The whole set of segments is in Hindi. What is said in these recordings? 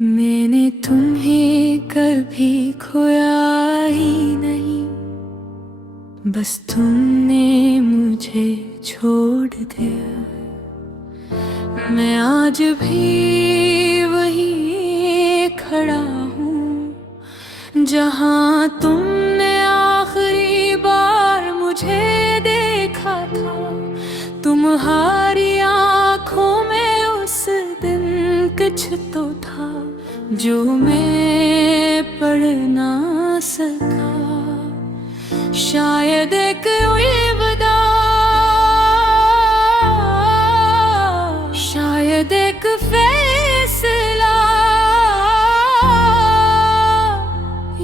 मैंने तुम्हें कभी खोया ही नहीं, बस तुमने मुझे छोड़ दिया। मैं आज भी वही खड़ा हूँ जहाँ तुमने आखिरी बार मुझे देखा था। तुम्हारी आँखों में उस दिन कुछ तो था जो मैं पढ़ ना सका। शायद एक अलविदा, शायद एक फैसला,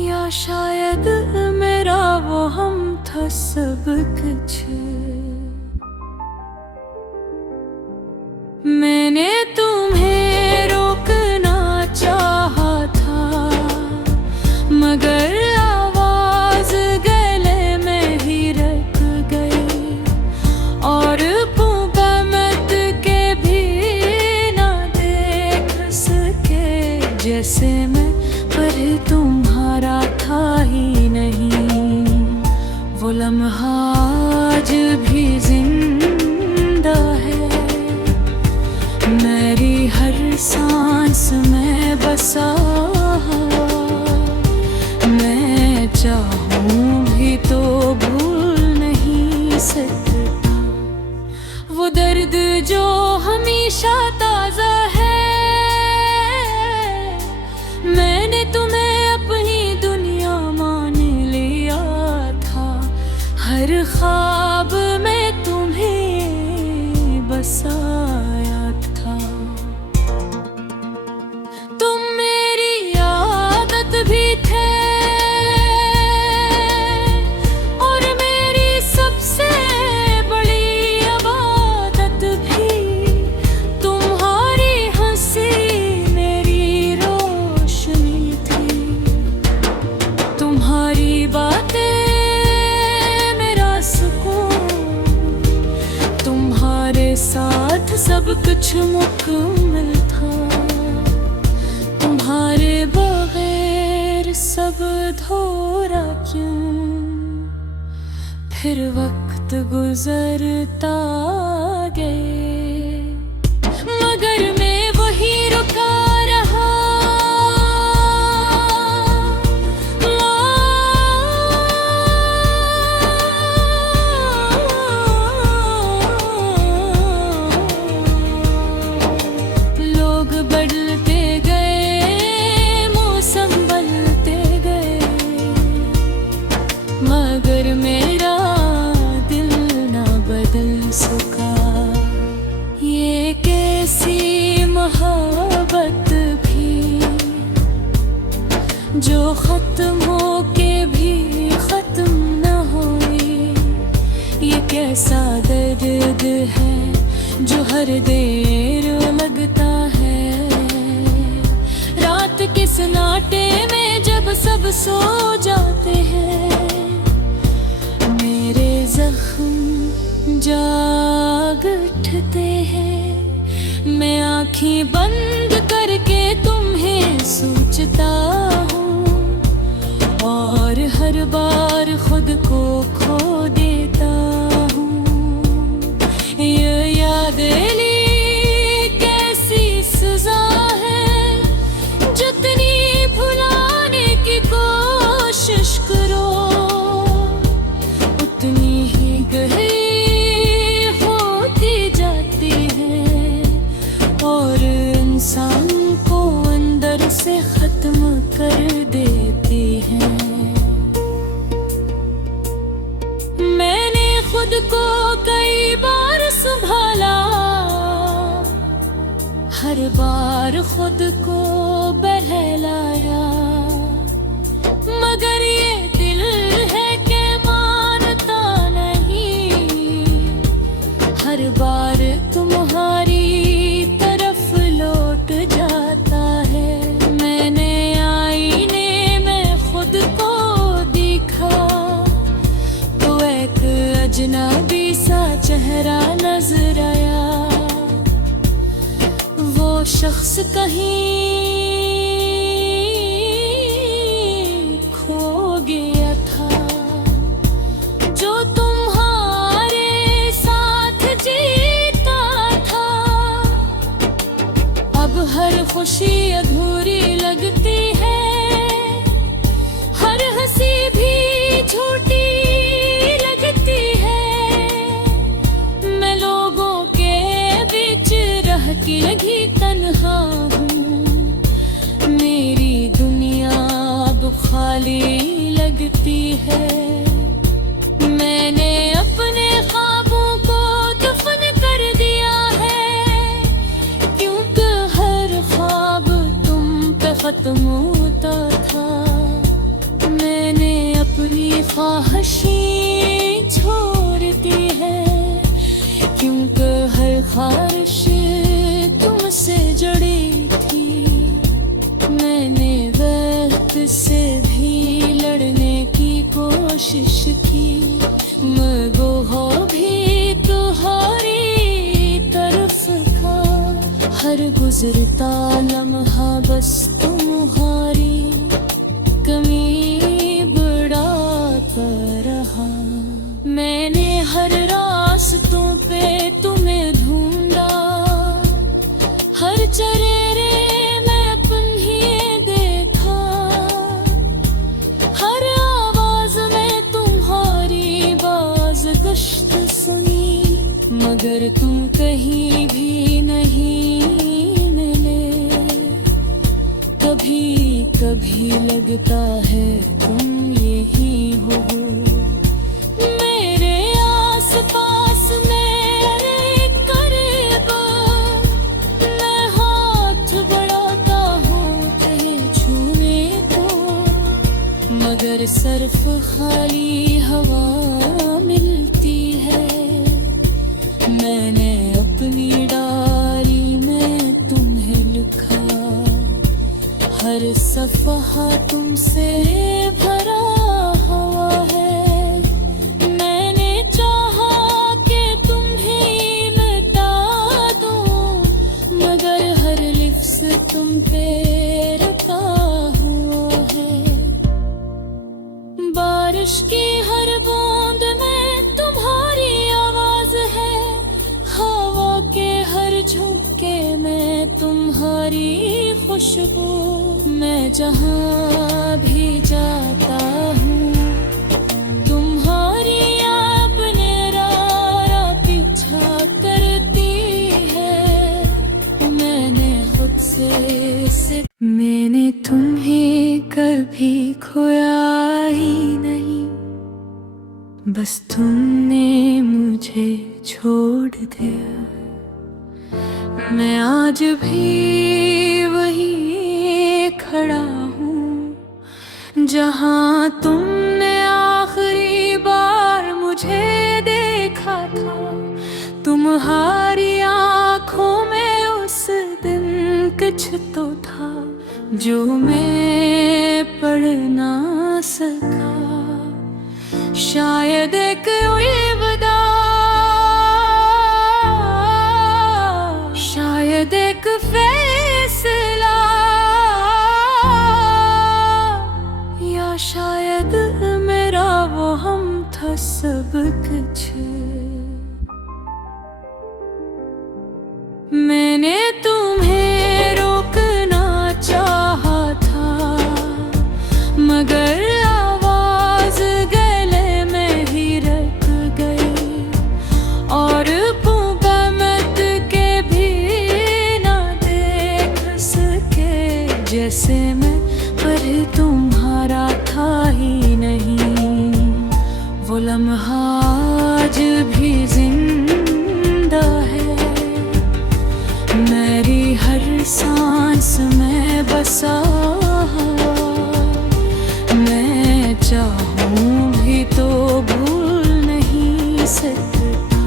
या शायद मेरा वो हम था सब कुछ। मैंने तुम्हें रोकना चाहा था, मगर आवाज गले में ही रख गई। और पुगमत के भी ना देख सके जैसे मैं, पर तुम्हारा था ही नहीं। वो लम्हा आज भी जिंदा है, मेरी हर सांस में बसा। मैं चाहूं भी तो भूल नहीं सकता वो दर्द जो हमेशा ताजा है। मैंने तुम्हें अपनी दुनिया मान लिया था, हर ख्वाब में तुम्हें बसाया था। तुम मेरी आदत भी थे और मेरी सबसे बड़ी इबादत भी। तुम्हारी हंसी मेरी रोशनी थी, तुम्हारी बातें मेरा सुकून। तुम्हारे साथ सब कुछ मुकम्मल था, तुम्हारे बगैर सब अधूरा क्यों। फिर वक्त गुजरता गए, मगर मैं वही रुका रहा। लोग बदलते गए, मौसम बदलते गए, मगर मेरा दिल ना बदल सका। ये कैसी मोहब्बत भी जो खत्म हो के भी खत्म न हुई। ये कैसा दर्द है जो हर देर लगता है। रात के सन्नाटे में जब सब सो जाते हैं, मेरे जख्म जाग उठते हैं। मैं आँखें बंद करके तुम्हें सोचता हूँ, और हर बार खुद को खो देता हूँ। ये याद कैसी सजा है, जितनी भुलाने की कोशिश करो उतनी ही गहरी होती जाती है, और इंसान को अंदर से खत्म कर देती है। मैंने खुद को कई बार संभाला, हर बार खुद को बहलाया, मगर ये दिल है कि मानता नहीं। हर बार तुम्हारी तरफ लौट जाता है। मैंने आईने में खुद को देखा तो एक अजनबी सा चेहरा नजर आया। वो शख्स कहीं अधूरी लगती है, हर हंसी भी झूठी लगती है। मैं लोगों के बीच रह के भी तन्हा हूँ, मेरी दुनिया अब खाली लगती है। मैंने अपने ख्वाबों को दफन कर दिया है, क्योंकि हर ख्वाब तुम पे खत्म होता था। मैंने अपनी ख्वाहिशें छोड़ दी है, क्योंकि हर ख्वाहिश तुमसे जुड़ी थी। मैंने वक्त से भी लड़ने की कोशिश की, मगर हो भी तुम्हारी तरफ का। हर गुजरता लम्हा बस तुम्हारी कमी बढ़ाता रहा। मैंने हर रास्तों पे तुम्हें ढूंढा, हर चरेरे में अपन ही देखा, हर आवाज में तुम्हारी बाज गश्त सुनी, मगर तुम कहीं भी नहीं मिले। कभी कभी लगता है तुम यही हो, मेरे आस पास मेरे करीब। मैं हाथ बढ़ाता हूँ कहीं छूने को, मगर सिर्फ खाली हवा मिलती है। मैंने अपनी डायरी में तुम्हें लिखा, हर सफ़हा तुमसे भरा हुआ है। मैंने चाहा कि तुम्हें मिटा दूं, मगर हर लिफ्स तुम पे रखा हुआ है। बारिश की हर बूंद में तुम्हारी आवाज है, हवा के हर झोंके में तुम्हारी खुशबू। मैं जहाँ भी जाता हूँ तुम्हारी आपने रारा पीछा करती है। मैंने खुद से मैंने तुम्हें कभी खोया ही नहीं, बस तुमने मुझे छोड़ दिया। मैं आज भी वही खड़ा हूँ, जहाँ तुमने आखिरी बार मुझे देखा था। तुम्हारी आँखों में उस दिन कुछ तो था, जो मैं पढ़ ना सका। शायद एक अलविदा, शायद एक फैसला, या शायद मेरा वो हम था सब कुछ। मैंने तुम्हें रोकना चाहा था, मगर आवाज गले में ही रख गई। और पुगमत के भी ना देख सके जैसे मैं, पर तुम्हारा था ही नहीं। वो लम्हा आज भी जिंदा है, मेरी हर सांस में बसा। मैं चाहूं भी तो भूल नहीं सकता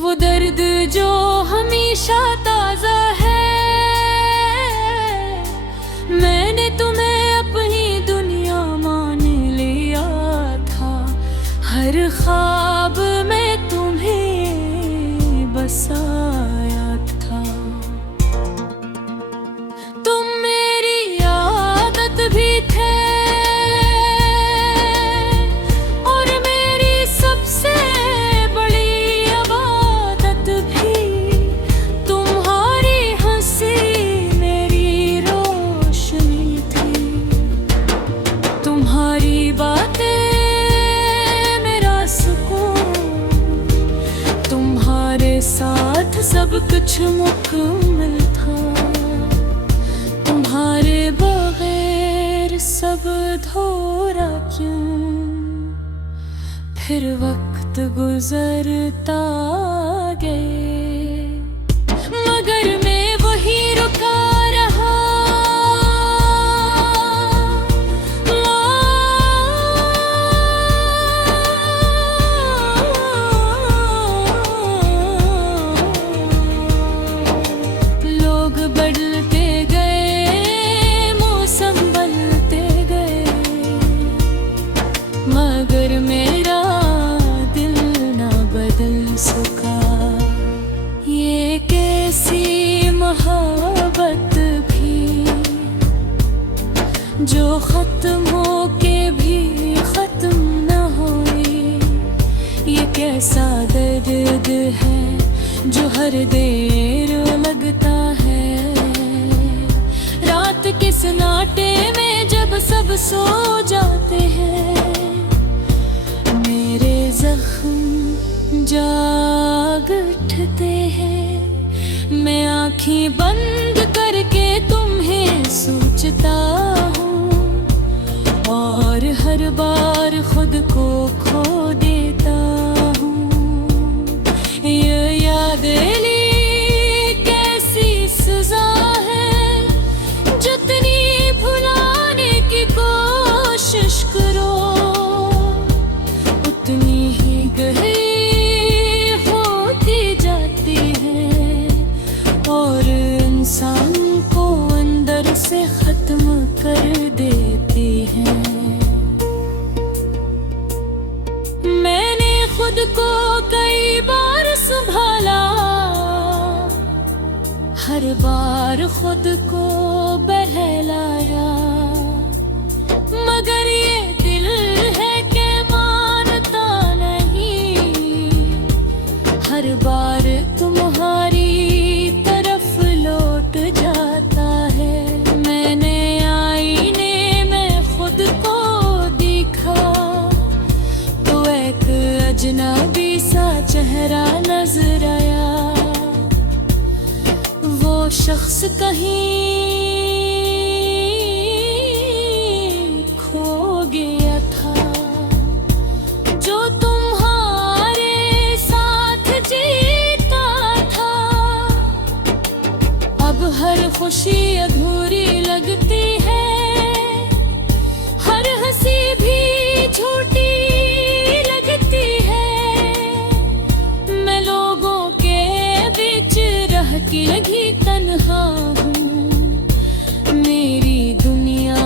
वो दर्द जो हमेशा ताजा है। मैंने तुम्हें अपनी दुनिया मान लिया था, हर ख्वाब में तुम्हें बसाया था। तुम मेरी आदत भी थे, और मेरी सबसे बड़ी इबादत भी। तुम सब थोड़ा क्यों, फिर वक्त गुजरता गए, मगर मैं वही रुका रहा। लोग बदलते गए, मौसम बदलते गए, मगर मेरा दिल ना बदल सका। ये कैसी मोहब्बत भी जो खत्म होके भी खत्म न हुई, ये कैसा दर्द है जो हर देर लगता है। रात के सन्नाटे में जब सब सो जाते हैं, मेरे जख्म जाग उठते हैं। मैं आँखें बंद करके तुम्हें सोचता हूँ, और हर बार खुद को खो देता हूँ। ये यादें कैसी सजा है, जितनी भुलाने की कोशिश करो उतनी ही गहरी होती जाती है, और इंसान को अंदर से खत्म कर देती है। मैंने खुद को कई बार संभाला, हर बार खुद को बहलाया, मगर ये दिल है कि मानता नहीं। हर बार तुम्हारी तरफ लौट जाता है। मैंने आईने में खुद को देखा तो एक अजनबी सा चेहरा नजर आया। वो शख्स कहीं खो गया था, जो तुम्हारे साथ जीता था। अब हर खुशी अधूरी लगती है, हर हंसी भी झूठी लगती है। मैं लोगों के बीच रह के लगी तन्हा हूँ, मेरी दुनिया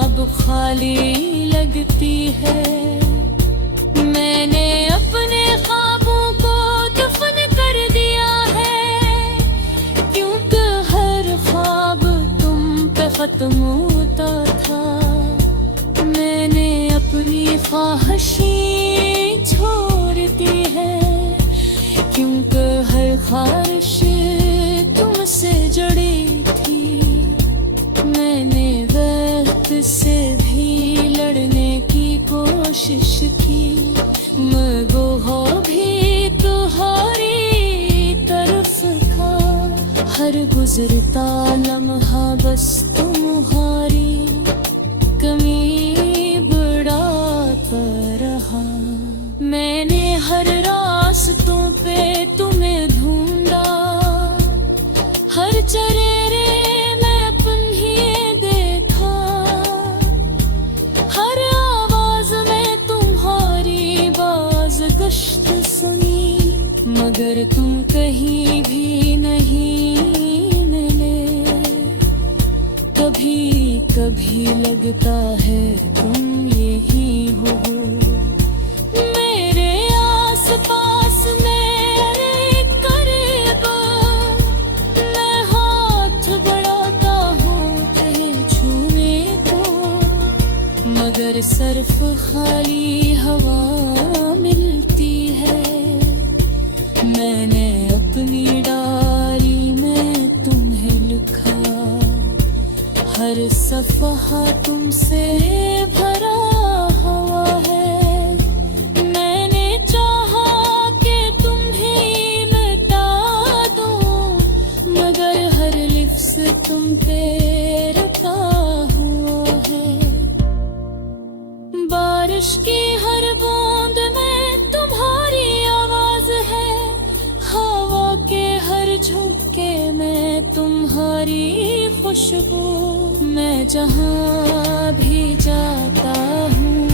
अब खाली लगती है। मैंने अपने ख्वाबों को दफन कर दिया है, क्योंकि हर ख्वाब तुम पे खत्म होता था। मैंने अपनी ख्वाहिशें छोड़ दी है, क्योंकि हर ख्वाहिश तुमसे जुड़ी थी। मैंने वक्त से भी लड़ने की कोशिश की, मगर हो भी तुम्हारी तरफ था। हर गुजरता लम्हा बस तुम्हारी कमी बढ़ाता रहा। मैंने हर रास्तों पे तुम्हें ढूंढा, हर चरेरे में अपनी देखा, हर आवाज में तुम्हारी बाज गश्त सुनी, मगर तुम कहीं भी नहीं मिले। कभी कभी लगता है तुम यही हो, मेरे आस पास मेरे करीब। मैं हाथ बढ़ाता हूँ कहीं छूने को, मगर सिर्फ खाली हवा मिलती है। मैंने अपनी डायरी में तुम्हें लिखा, हर सफ़हा तुमसे भरा हुआ है। मैंने चाहा कि तुम्हें मिटा दूं, मगर हर लिफ्ज़ तुम पे रखा हुआ है। खुशबू। मैं जहाँ भी जाता हूँ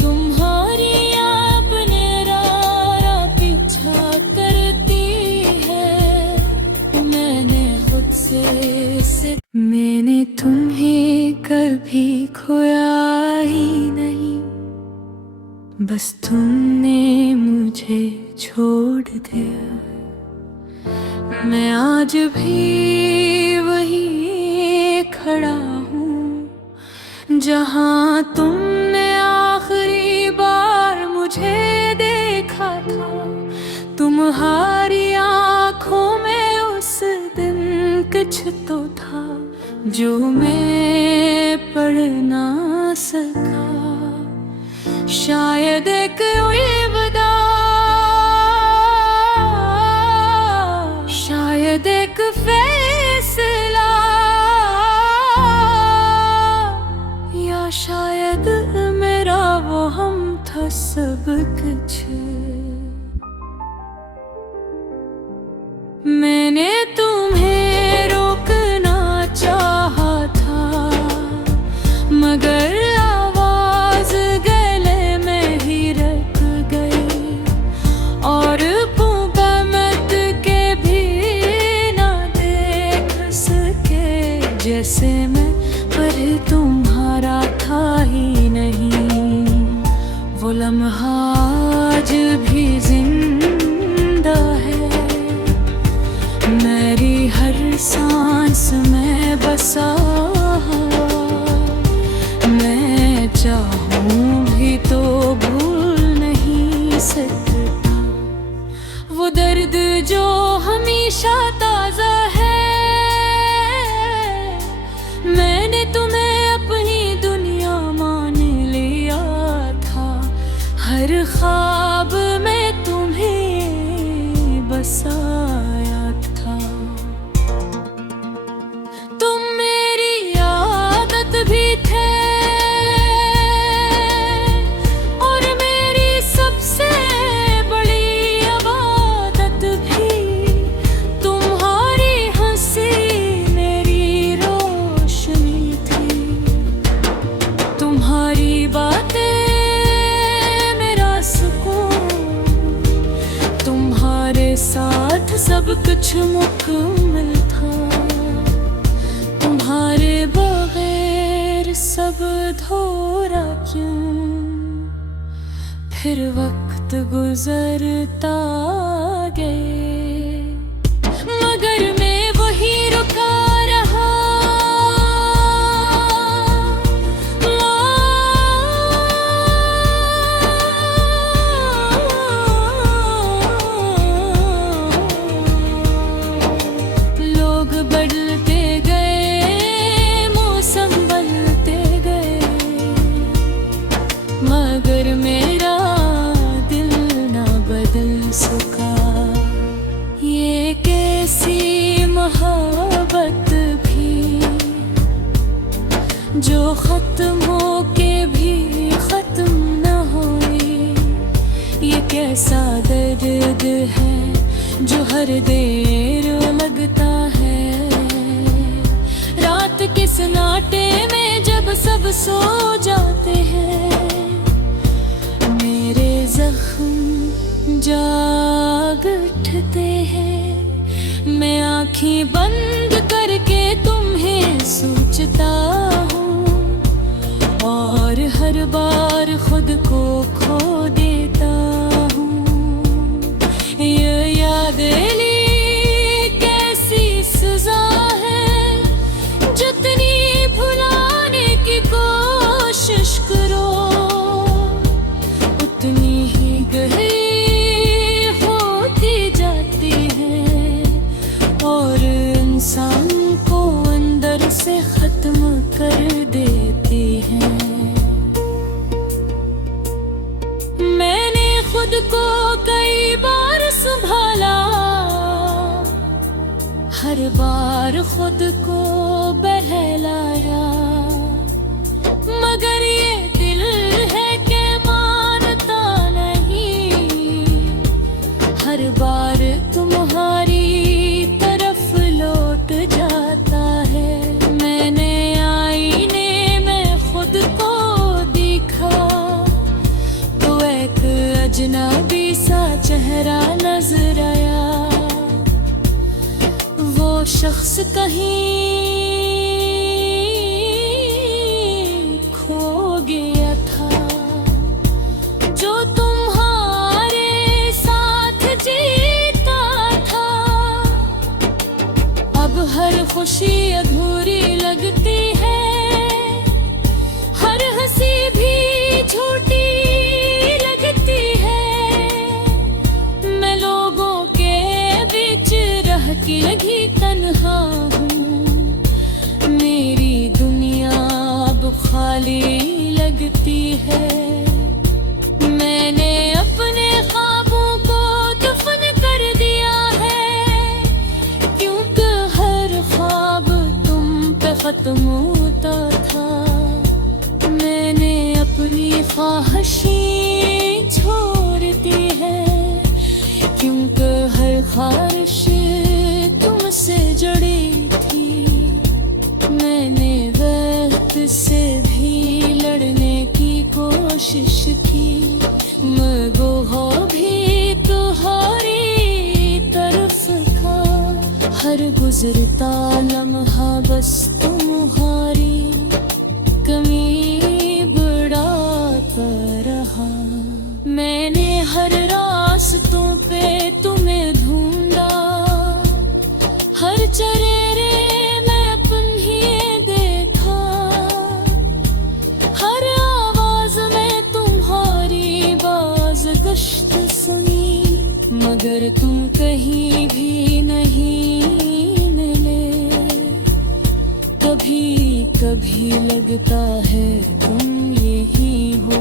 तुम्हारी अपने रारा पीछा करती है। मैंने खुद से मैंने तुम्हें कभी खोया ही नहीं, बस तुमने मुझे छोड़ दिया। मैं आज भी वही खड़ा हूँ जहाँ तुमने आखिरी बार मुझे देखा था। तुम्हारी आँखों में उस दिन कुछ तो था जो मैं पढ़ ना सका। शायद एक अलविदा, शायद एक फैसला, या शायद मेरा वो हम था सब कुछ। मैंने तुम्हें रोकना चाहा था मगर आवाज गले में ही रख गई। और पुबमत के भी ना देख सके जैसे मैं, पर तुम्हारा था ही नहीं। वो लम्हा आज भी जिंदा है मेरी हर सांस में बसा। मैं चाहूं भी तो भूल नहीं सकता वो दर्द जो हमेशा ताजा है। मैंने तुम्हें अपनी दुनिया मान लिया था, हर ख्वाब में तुम्हें बसाया था। तुम मेरी आदत भी थे और मेरी सबसे बड़ी इबादत भी। तुम्हारी हंसी मेरी रोशनी थी, तुम्हारी बातें मेरा सुकून। तुम्हारे साथ सब कुछ मुकम्मल था, तुम्हारे बगैर सब अधूरा क्यों। फिर वक्त गुजरता गए मगर मैं वही रुका रहा। लोग बदलते गए, मौसम बदलते गए, मगर मेरा दिल ना बदल सका। ये कैसी मोहब्बत भी जो खत्म हो के भी खत्म न हुई। ये कैसा दर्द है जो हर देर लगता है। रात के सन्नाटे में जब सब सो जाते हैं, मेरे जख्म जाग उठते हैं। मैं आँखें बंद करके तुम्हें सोचता हूँ और हर बार खुद को खो देता हूँ। ये याद कैसी सजा है, जितनी भुलाने की कोशिश करो उतनी ही गहरी होती जाती है और इंसान को अंदर से खत्म कर देती है। मैंने खुद को कई बार संभाला, हर बार खुद को बहलाया, मगर ये दिल है कि मानता नहीं। हर बार तुम्हारी तरफ लौट जाता है। कहीं खो गया था, जो तुम्हारे साथ जीता था। अब हर खुशी अधूरी लगती है, हर हंसी भी झूठी लगती है। मैं लोगों के बीच रह के लगी तन्हा हूँ, मेरी दुनिया अब खाली लगती है। मैंने अपने ख्वाबों को दफन कर दिया है, क्योंकि हर ख्वाब तुम पे खत्म होता था। मैंने अपनी ख्वाहिशें छोड़ दी है, क्योंकि हर ख्वाहिश तुमसे जुड़ी थी। मैंने वक्त से भी लड़ने की कोशिश की, मगर हो भी तुम्हारी तरफ था। हर गुजरता लम्हा बस तुम्हारी कमी बढ़ाता रहा। मैंने हर रास्तों पे तुम्हें ढूंढा, हर चेहरे में अपन ही देखा, हर आवाज में तुम्हारी बाज गश्त सुनी, मगर तुम कहीं भी नहीं मिले। कभी कभी लगता है तुम यही हो,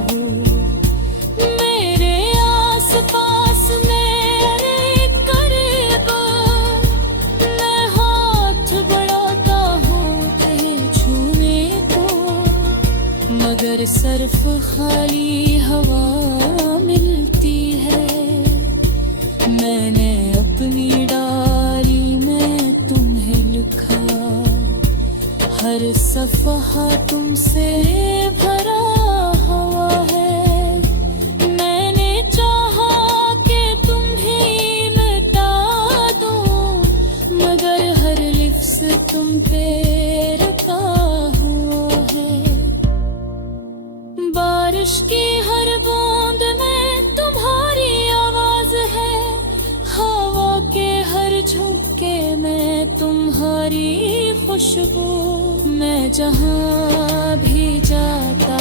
मेरे आस पास मेरे करीब। मैं हाथ बढ़ाता हूँ कहीं छूने को, मगर सिर्फ खाली हवा मिलती है। मैंने अपनी डायरी में तुम्हें लिखा, हर सफ़हा तुमसे भरा हुआ है। मैंने चाहा कि तुम्हें मिटा दूं, मगर हर लिफ्ज़ तुम पे रखा हुआ है। बारिश की हर बूंद में तुम्हारी आवाज है, हवा के हर झोंके में तुम्हारी खुशबू। मैं जहाँ भी जाता